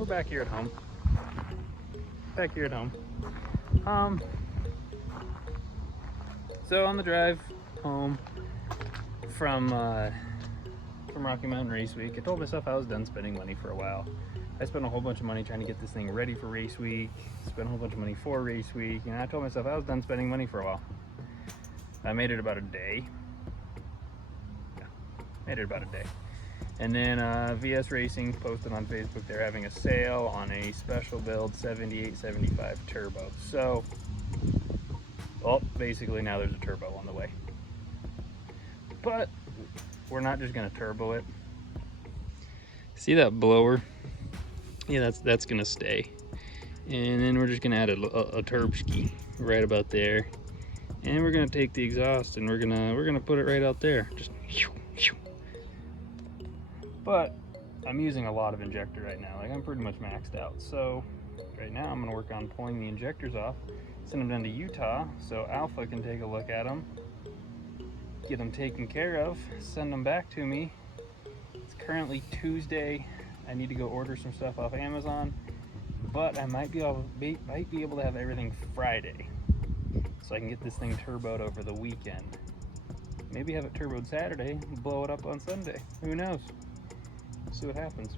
we're back here at home. So on the drive home from Rocky Mountain Race Week, I told myself I was done spending money for a while. I spent a whole bunch of money trying to get this thing ready for race week, spent a whole bunch of money for race week, and I told myself I was done spending money for a while. I made it about a day. Yeah, made it about a day. And then VS Racing posted on Facebook they're having a sale on a special build 7875 turbo. So, well, basically now there's a turbo on the way. But we're not just gonna turbo it. See that blower? Yeah, that's gonna stay. And then we're just gonna add a turbski right about there. And we're gonna take the exhaust and we're gonna put it right out there. Just but I'm using a lot of injector right now. Like, I'm pretty much maxed out. So right now I'm gonna work on pulling the injectors off, send them down to Utah so Alpha can take a look at them, get them taken care of, send them back to me. It's currently Tuesday. I need to go order some stuff off Amazon, but I might be able to have everything Friday, so I can get this thing turboed over the weekend. Maybe have it turboed Saturday, blow it up on Sunday. Who knows? See what happens.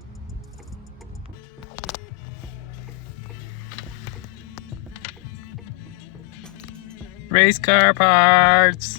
Race car parts.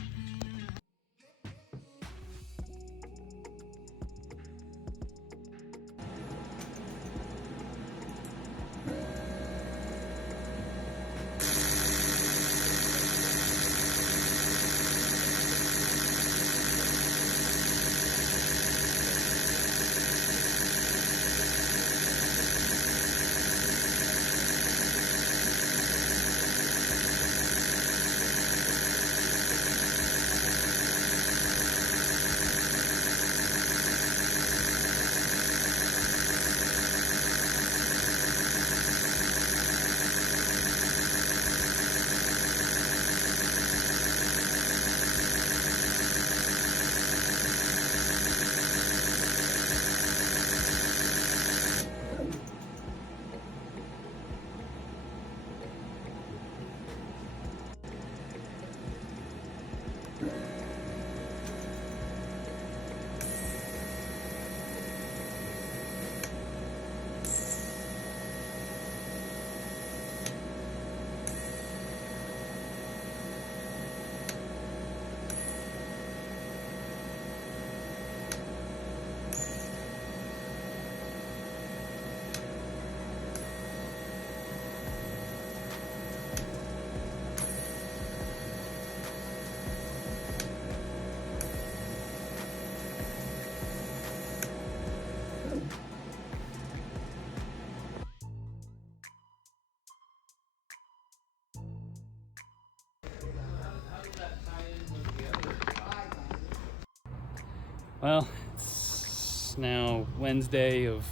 Well, it's now Wednesday of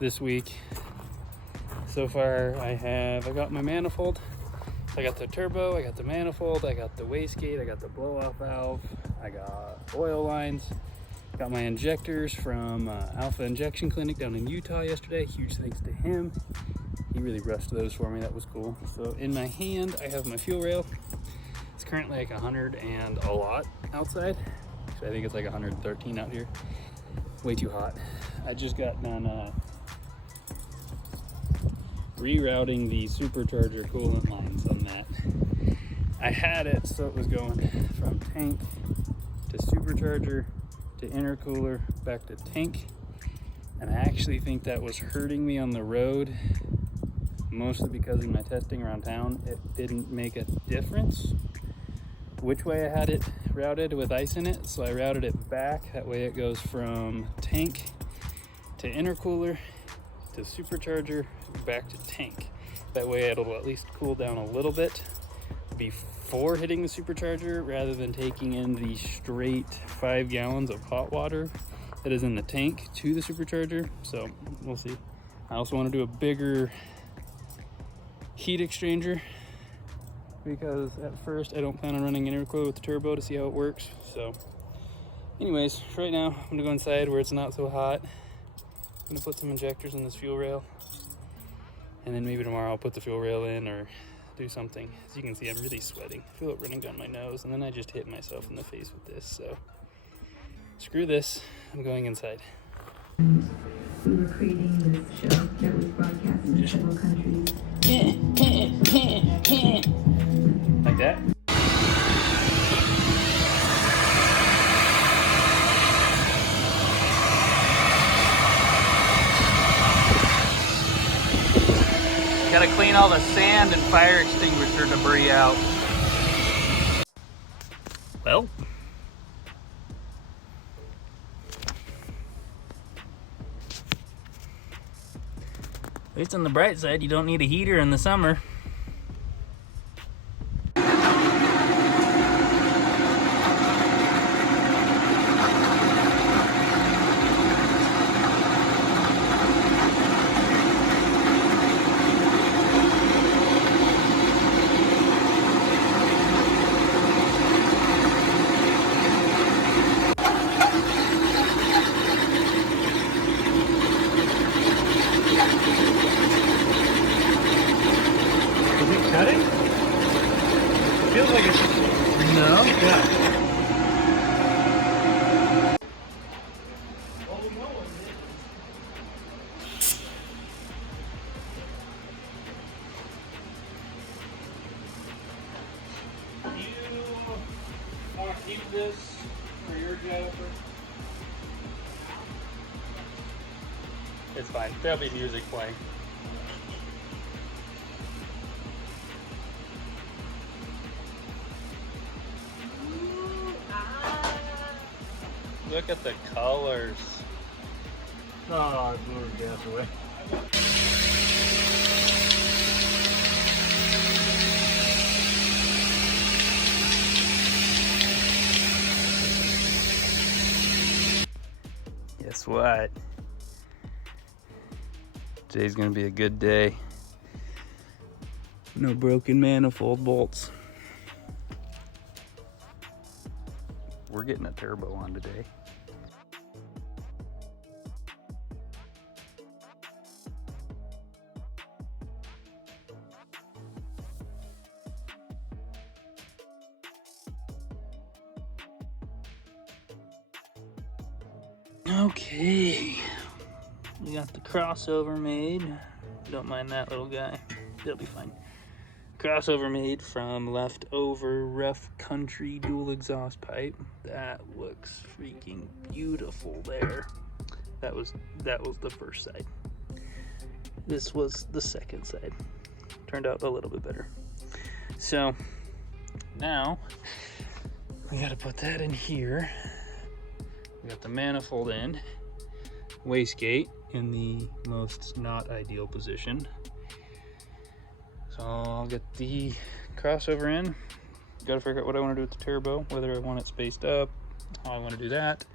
this week. So far I got my manifold. I got the turbo, I got the manifold, I got the wastegate, I got the blow off valve, I got oil lines, got my injectors from Alpha Injection Clinic down in Utah yesterday. Huge thanks to him. He really rushed those for me, that was cool. So in my hand, I have my fuel rail. It's currently like 100 and a lot outside. Actually, I think it's like 113 out here. Way too hot. I just got done rerouting the supercharger coolant lines on that. I had it so it was going from tank to supercharger to intercooler back to tank. And I actually think that was hurting me on the road, mostly because in my testing around town, it didn't make a difference which way I had it routed with ice in it. So I routed it back. That way it goes from tank to intercooler to supercharger back to tank. That way it'll at least cool down a little bit before hitting the supercharger, rather than taking in the straight 5 gallons of hot water that is in the tank to the supercharger. So we'll see. I also want to do a bigger heat exchanger, because at first I don't plan on running intercooler with the turbo to see how it works. So anyways, right now I'm gonna go inside where it's not so hot, I'm gonna put some injectors in this fuel rail, and then maybe tomorrow I'll put the fuel rail in or do something. As you can see, I'm really sweating. I feel it running down my nose, and then I just hit myself in the face with this, so screw this. I'm going inside. We were creating this show that was broadcast in several countries. Like that? Gotta clean all the sand and fire extinguisher debris out. Well, at least on the bright side, you don't need a heater in the summer. Cutting? It feels like it's... No? Yeah. You want to keep this for your job? It's fine. There'll be music playing. Look at the colors. Oh, I blew her gas away. Guess what? Today's gonna be a good day. No broken manifold bolts. We're getting a turbo on today. Okay, we got the crossover made. Don't mind that little guy, they'll be fine. Crossover made from leftover rough country dual exhaust pipe. That looks freaking beautiful there. That was the first side. This was the second side. Turned out a little bit better. So now we gotta put that in here. We got the manifold in, wastegate in the most not ideal position. So I'll get the crossover in. Gotta figure out what I want to do with the turbo, whether I want it spaced up, how I want to do that.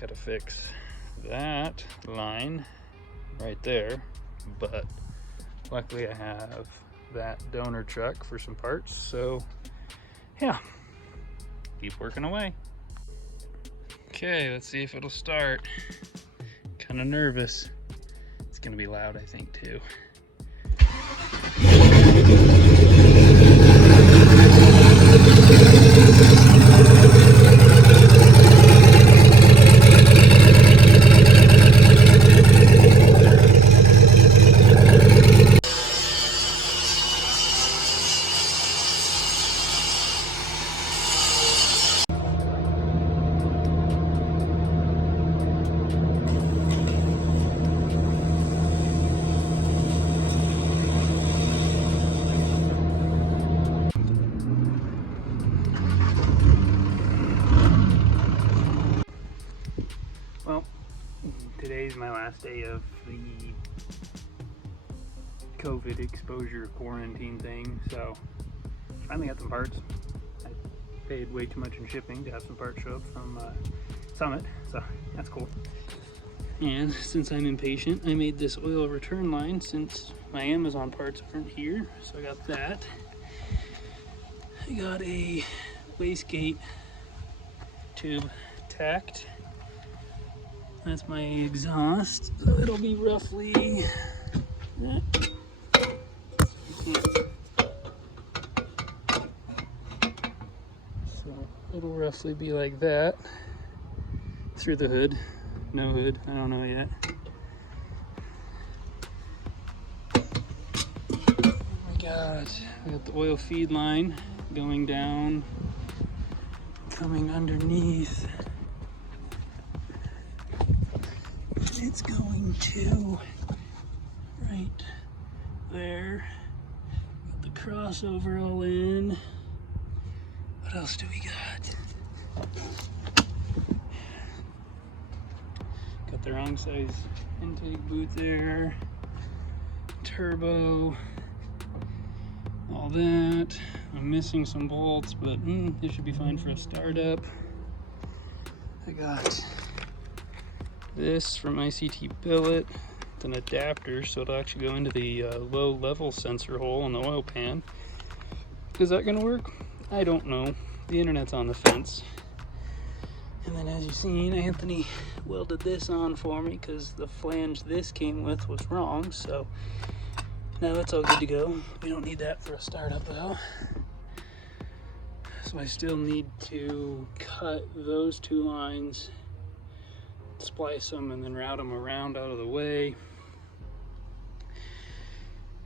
Gotta fix that line right there, but luckily I have that donor truck for some parts, so yeah, keep working away. Okay, let's see if it'll start. Kind of nervous. It's gonna be loud, I think, too. Well, today's my last day of the COVID exposure quarantine thing, so finally got some parts. I paid way too much in shipping to have some parts show up from Summit, so that's cool. And since I'm impatient, I made this oil return line since my Amazon parts aren't here, so I got that. I got a wastegate tube tacked That's my exhaust. So it'll be roughly... So it'll roughly be like that through the hood. No hood, I don't know yet. We got the oil feed line going down, coming underneath. And it's going to right there. Got the crossover all in. What else do we got? Got the wrong size intake boot there. Turbo. All that. I'm missing some bolts, but this should be fine for a startup. I got this from ICT Billet. It's an adapter, so it'll actually go into the low level sensor hole in the oil pan. Is that gonna work? I don't know. The internet's on the fence. And then as you've seen, Anthony welded this on for me because the flange this came with was wrong, so now it's all good to go. We don't need that for a startup though. So I still need to cut those two lines, splice them, and then route them around out of the way.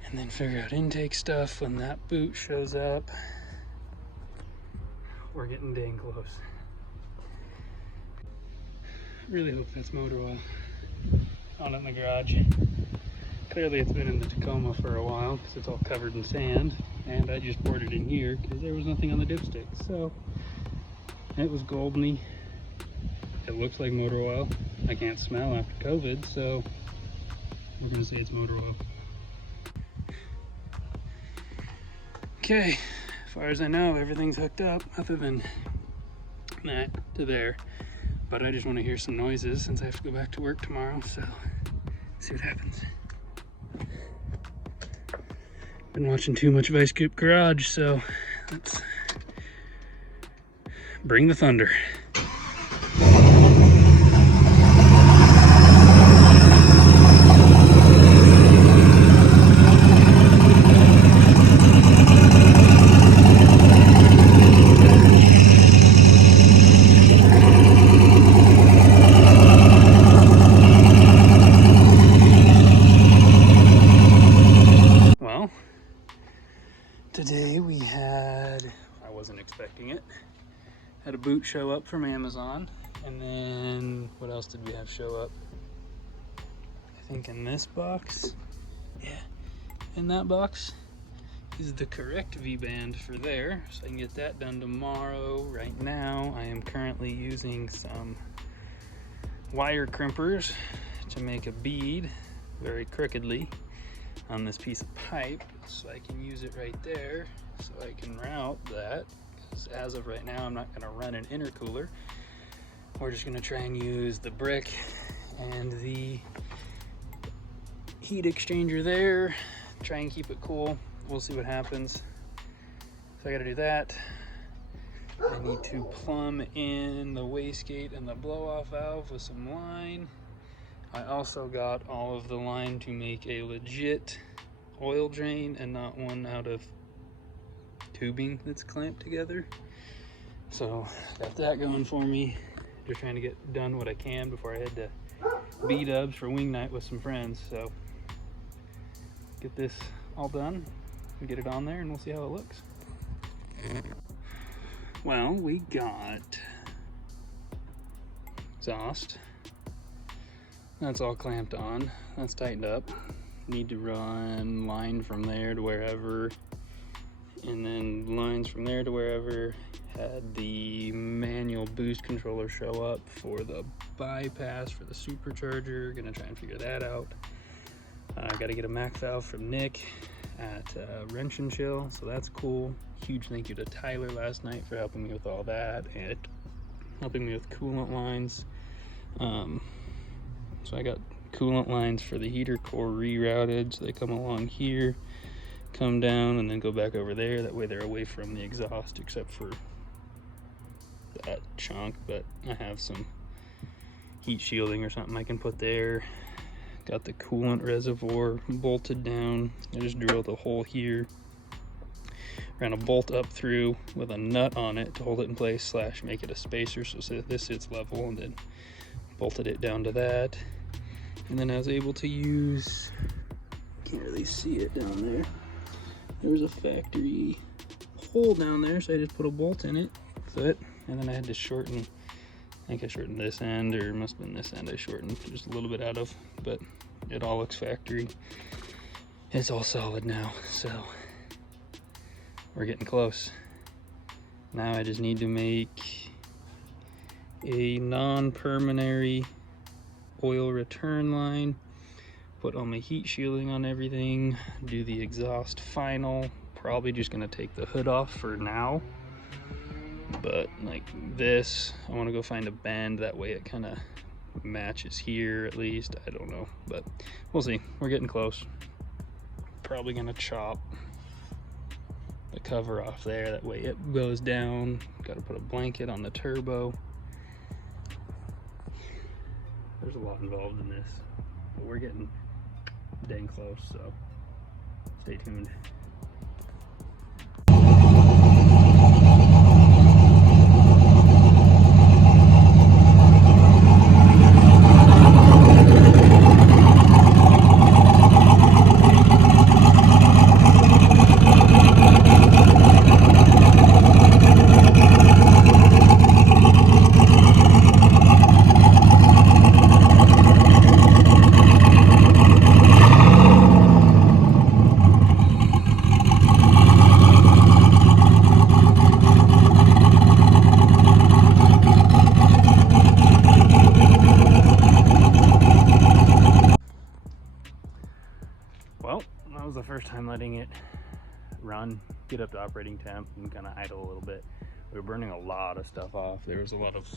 And then figure out intake stuff when that boot shows up. We're getting dang close. Really hope that's motor oil out in the garage. Clearly it's been in the Tacoma for a while because it's all covered in sand, and I just poured it in here because there was nothing on the dipstick. So it was goldeny. It looks like motor oil. I can't smell after COVID, so we're gonna say it's motor oil. Okay, as far as I know, everything's hooked up other than that to there. But I just want to hear some noises since I have to go back to work tomorrow, so see what happens. Been watching too much Vice Grip Garage, so let's bring the thunder. Today we had, I wasn't expecting it, had a boot show up from Amazon, and then what else did we have show up? I think in this box, yeah, in that box is the correct V-band for there, so I can get that done tomorrow. Right now I am currently using some wire crimpers to make a bead very crookedly on this piece of pipe, so I can use it right there, so I can route that, because as of right now I'm not going to run an intercooler. We're just going to try and use the brick and the heat exchanger there, try and keep it cool. We'll see what happens. So I got to do that. I need to plumb in the wastegate and the blow-off valve with some line. I also got all of the line to make a legit oil drain and not one out of tubing that's clamped together. So got that going for me. Just trying to get done what I can before I head to B-dubs for wing night with some friends. So get this all done and get it on there, and we'll see how it looks. Well, we got exhaust. That's all clamped on. That's tightened up. Need to run line from there to wherever, and then lines from there to wherever. Had the manual boost controller show up for the bypass for the supercharger. Gonna try and figure that out. I gotta get a Mac valve from Nick at Wrench and Chill, so that's cool. Huge thank you to Tyler last night for helping me with all that and helping me with coolant lines. So I got coolant lines for the heater core rerouted, so they come along here, come down, and then go back over there. That way they're away from the exhaust except for that chunk, but I have some heat shielding or something I can put there. Got the coolant reservoir bolted down. I just drilled a hole here. Ran a bolt up through with a nut on it to hold it in place slash make it a spacer so this sits level, and then bolted it down to that. And then I was able to use, can't really see it down there. There was a factory hole down there, so I just put a bolt in it, foot, and then I had to shorten. I think I shortened this end, or it must have been this end I shortened just a little bit out of, but it all looks factory. It's all solid now, so we're getting close. Now I just need to make a non-permanent oil return line, put all my heat shielding on everything, do the exhaust final. Probably just gonna take the hood off for now, but like this, I want to go find a bend, that way it kind of matches here at least. I don't know, but we'll see. We're getting close. Probably gonna chop the cover off there, that way it goes down. Got to put a blanket on the turbo. There's a lot involved in this, but we're getting dang close, so stay tuned. Well, that was the first time letting it run, get up to operating temp, and kind of idle a little bit. We were burning a lot of stuff off. There was a lot of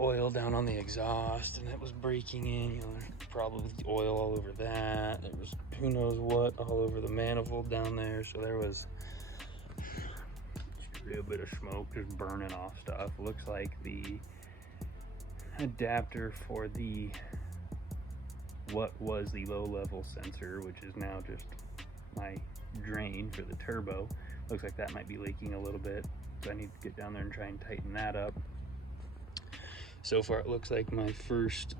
oil down on the exhaust, and it was breaking in. You know, there's probably oil all over that. There was who knows what all over the manifold down there. So there was just a real bit of smoke just burning off stuff. Looks like the adapter for the what was the low level sensor, which is now just my drain for the turbo, looks like that might be leaking a little bit, so I need to get down there and try and tighten that up. So far it looks like my first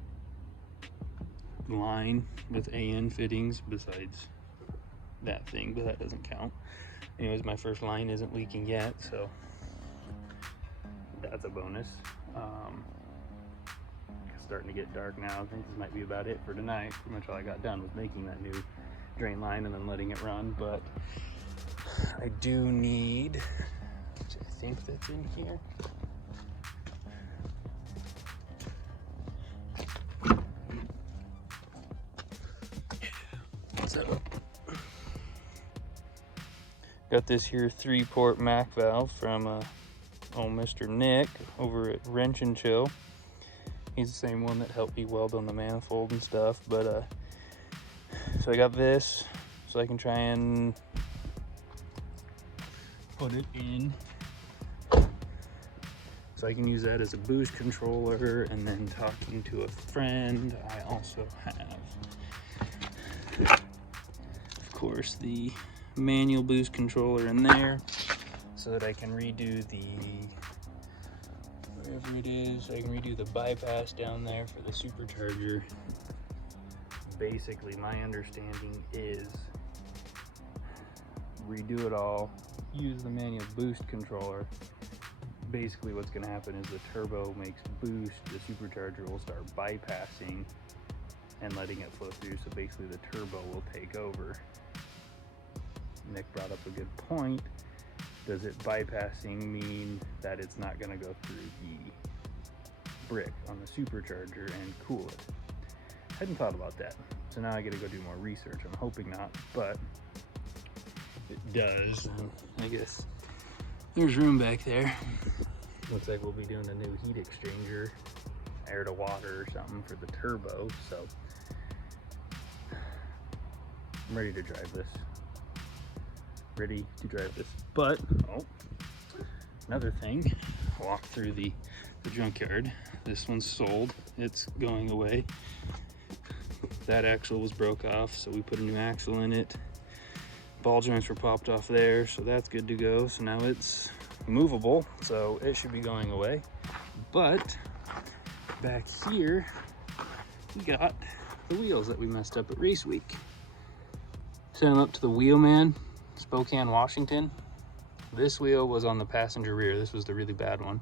line with AN fittings, besides that thing, but that doesn't count. Anyways, my first line isn't leaking yet, so that's a bonus. Starting to get dark now. I think this might be about it for tonight. Pretty much all I got done was making that new drain line and then letting it run, but I do need, which I think that's in here. So, got this here 3-port Mac valve from old Mr. Nick over at Wrench and Chill. He's the same one that helped me weld on the manifold and stuff, but so I got this so I can try and put it in, so I can use that as a boost controller. And then talking to a friend, I also have, of course, the manual boost controller in there so that I can redo the, wherever it is, I can redo the bypass down there for the supercharger. Basically, my understanding is redo it all, use the manual boost controller. Basically what's going to happen is the turbo makes boost, the supercharger will start bypassing and letting it flow through, so basically the turbo will take over. Nick brought up a good point. Does it bypassing mean that it's not going to go through the brick on the supercharger and cool it? Hadn't thought about that, so now I got to go do more research. I'm hoping not, but if it does, then I guess there's room back there. Looks like we'll be doing a new heat exchanger, air to water or something for the turbo, so I'm ready to drive this. But Another thing, walk through the junkyard. This one's sold, it's going away. That axle was broke off, so we put a new axle in it. Ball joints were popped off there, so that's good to go. So now it's movable, so it should be going away. But back here, we got the wheels that we messed up at race week. Sent them up to the wheelman, Spokane, Washington. This wheel was on the passenger rear. This was the really bad one.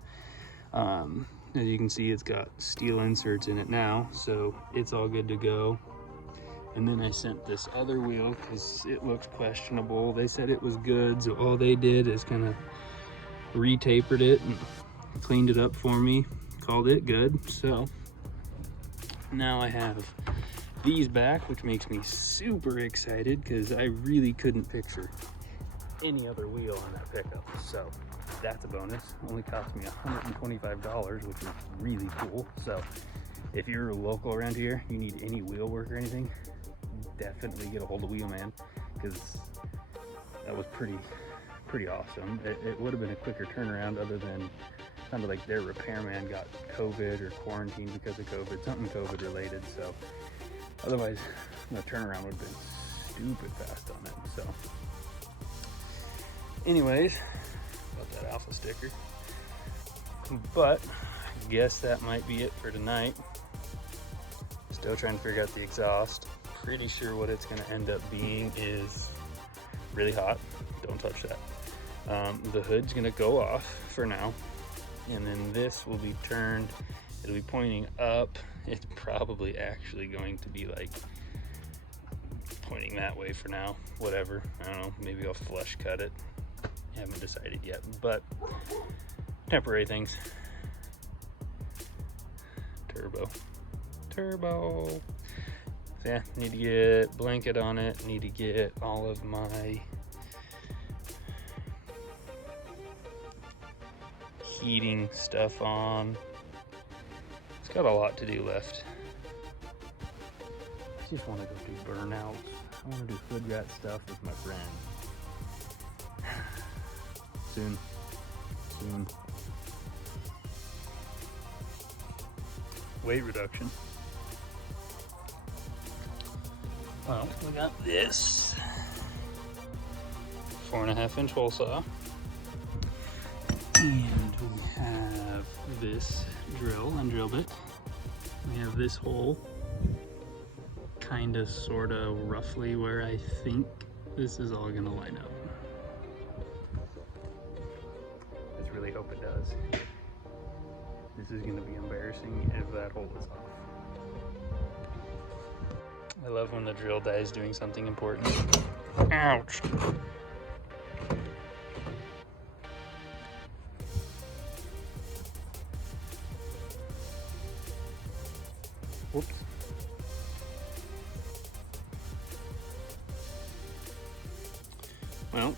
As you can see, it's got steel inserts in it now, so it's all good to go. And then I sent this other wheel because it looked questionable. They said it was good, so all they did is kind of retapered it and cleaned it up for me, called it good. So now I have these back, which makes me super excited because I really couldn't picture any other wheel on that pickup. So that's a bonus. Only cost me $125, which is really cool. So if you're local around here, you need any wheel work or anything, definitely get a hold of Wheelman, because that was pretty awesome. It would have been a quicker turnaround, other than sounded like their repairman got COVID or quarantined because of COVID, something COVID related. So otherwise the turnaround would have been stupid fast on it. So anyways, got that alpha sticker. But I guess that might be it for tonight. Still trying to figure out the exhaust. Pretty sure what it's going to end up being is really hot. Don't touch that. The hood's going to go off for now, and then this will be turned. It'll be pointing up. It's probably actually going to be like pointing that way for now. Whatever. I don't know. Maybe I'll flush cut it. Haven't decided yet, but temporary things. Turbo. So yeah, need to get blanket on it, need to get all of my heating stuff on. It's got a lot to do left. I just want to go do burnouts. I want to do hood rat stuff with my friend. Soon. Weight reduction. Well, we got this 4.5-inch hole saw, and we have this drill and drill bit. We have this hole, kinda, sorta, roughly where I think this is all gonna line up. Let's really hope it does. This is gonna be embarrassing if that hole is off. I love when the drill dies doing something important. Ouch! Whoops. Well,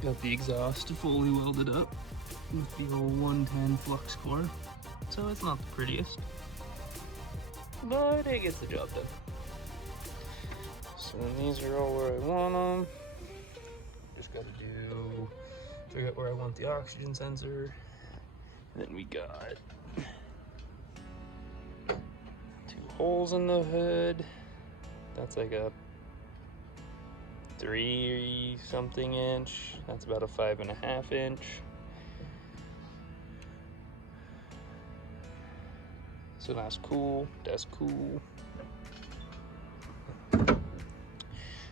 got the exhaust fully welded up with the old 110 flux core, so it's not the prettiest, but it gets the job done. So these are all where I want them. Just got to figure out where I want the oxygen sensor. And then we got 2 holes in the hood. That's like a 3-something inch. That's about a 5.5 inch. So that's cool. That's cool.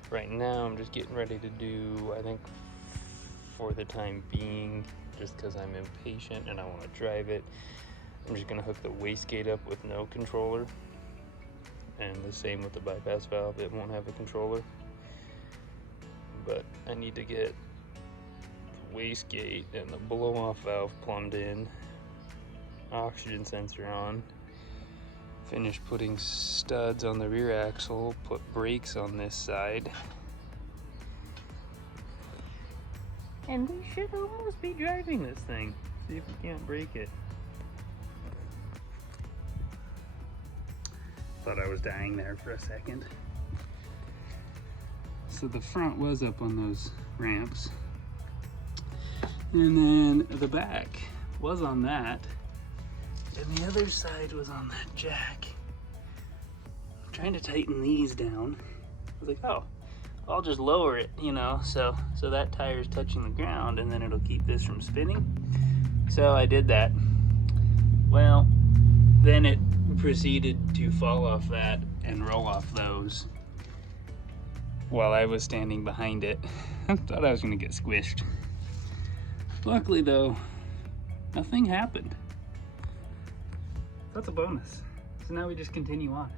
Right now, I'm just getting ready to do, I think for the time being, just because I'm impatient and I want to drive it, I'm just going to hook the wastegate up with no controller. And the same with the bypass valve, it won't have a controller. But I need to get the wastegate and the blow-off valve plumbed in, oxygen sensor on, finish putting studs on the rear axle, put brakes on this side, and we should almost be driving this thing. See if we can't break it. Thought I was dying there for a second. So the front was up on those ramps. And then the back was on that, and the other side was on that jack. I'm trying to tighten these down. I was like, oh, I'll just lower it, you know, so that tire's touching the ground, and then it'll keep this from spinning. So I did that. Well, then it proceeded to fall off that and roll off those while I was standing behind it. I thought I was gonna get squished. Luckily though, nothing happened. That's a bonus. So now we just continue on.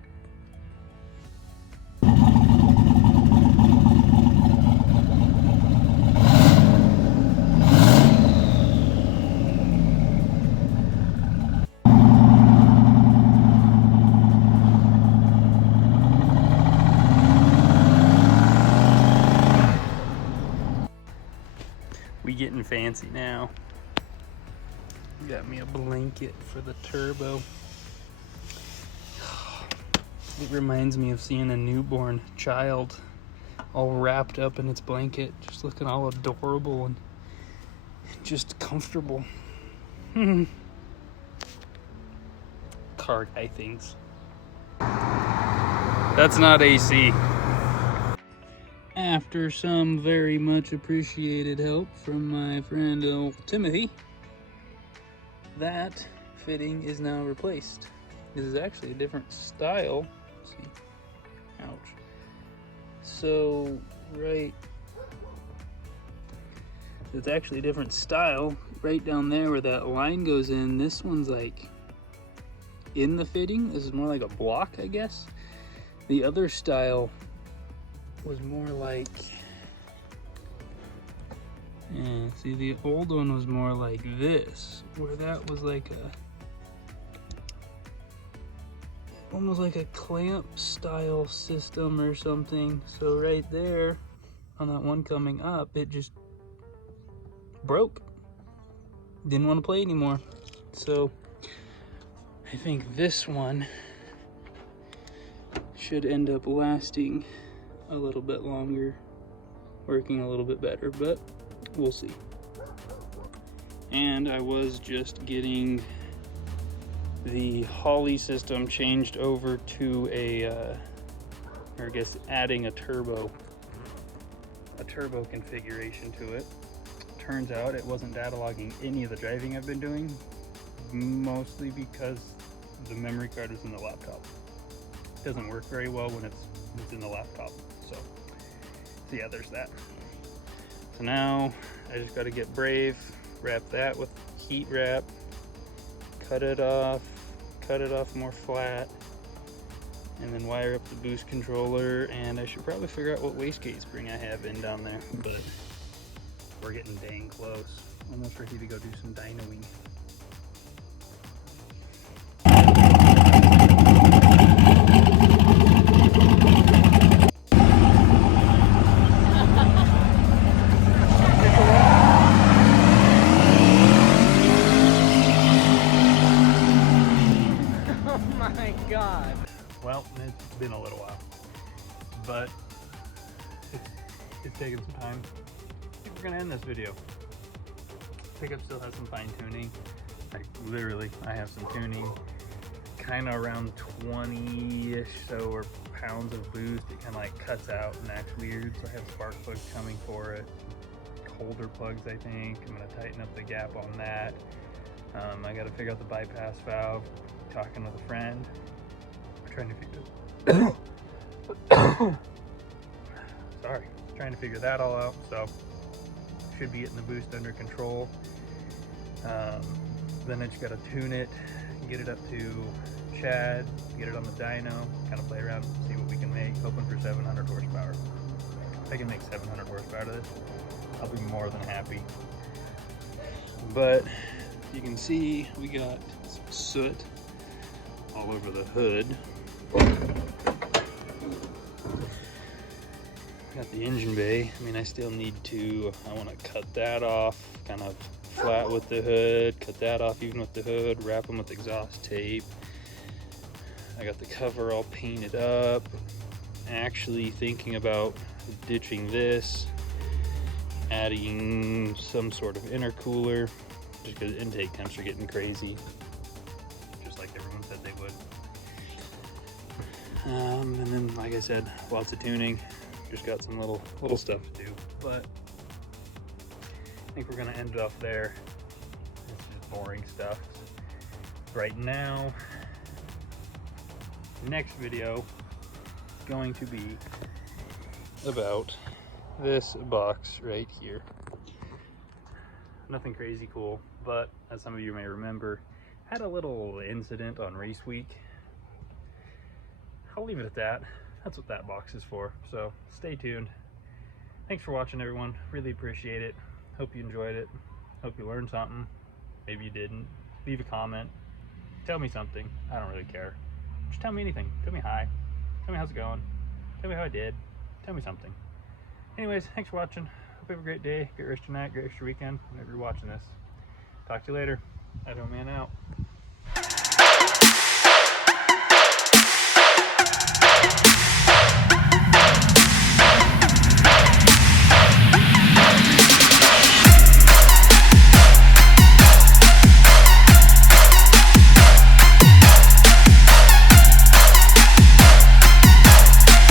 We getting fancy now. Got me a blanket for the turbo. It reminds me of seeing a newborn child all wrapped up in its blanket, just looking all adorable and just comfortable. Car guy things. That's not AC. After some very much appreciated help from my friend old Timothy, that fitting is now replaced. This is actually a different style. Let's see. Ouch. So, right. It's actually a different style. Right down there where that line goes in, this one's like in the fitting. This is more like a block, I guess. The other style was more like, see, the old one was more like this, where that was like almost like a clamp style system or something. So right there on that one coming up, it just broke. Didn't want to play anymore. So I think this one should end up lasting a little bit longer, working a little bit better, but we'll see. And I was just getting the Holley system changed over to or I guess adding a turbo configuration to it. Turns out it wasn't data logging any of the driving I've been doing, mostly because the memory card was in the laptop. It doesn't work very well when it's in the laptop. So yeah, there's that. So now I just got to get brave, wrap that with heat wrap, cut it off more flat, and then wire up the boost controller. And I should probably figure out what wastegate spring I have in down there, but we're getting dang close. Almost ready to go do some dynoing. Well, it's been a little while, but it's taken some time. I think we're gonna end this video. Pickup still has some fine tuning. Like literally, I have some tuning, kind of around 20-ish or pounds of boost. It kind of like cuts out and acts weird. So I have spark plugs coming for it, holder plugs. I think I'm gonna tighten up the gap on that. I got to figure out the bypass valve. Talking with a friend. Trying to figure trying to figure that all out. So should be getting the boost under control. Then I just got to tune it, get it up to Chad, get it on the dyno, kind of play around, see what we can make, hoping for 700 horsepower. If I can make 700 horsepower to this, I'll be more than happy. But you can see we got some soot all over the hood. Got the engine bay. I mean, I still need to, I want to cut that off, kind of flat with the hood, cut that off even with the hood, wrap them with exhaust tape. I got the cover all painted up. Actually thinking about ditching this adding some sort of intercooler, just because intake temps are getting crazy, just like everyone said they would. And then, like I said, lots of tuning. Just got some little stuff to do, but I think we're gonna end it off there. It's just boring stuff right now. Next video is going to be about this box right here. Nothing crazy cool, but as some of you may remember, had a little incident on race week. I'll leave it at that. That's what that box is for, so stay tuned. Thanks for watching, everyone. Really appreciate it. Hope you enjoyed it. Hope you learned something. Maybe you didn't. Leave a comment. Tell me something. I don't really care. Just tell me anything. Tell me hi. Tell me how's it going. Tell me how I did. Tell me something. Anyways, thanks for watching. Hope you have a great day, great rest of your night, great rest of your weekend, whenever you're watching this. Talk to you later. Idaho Man out.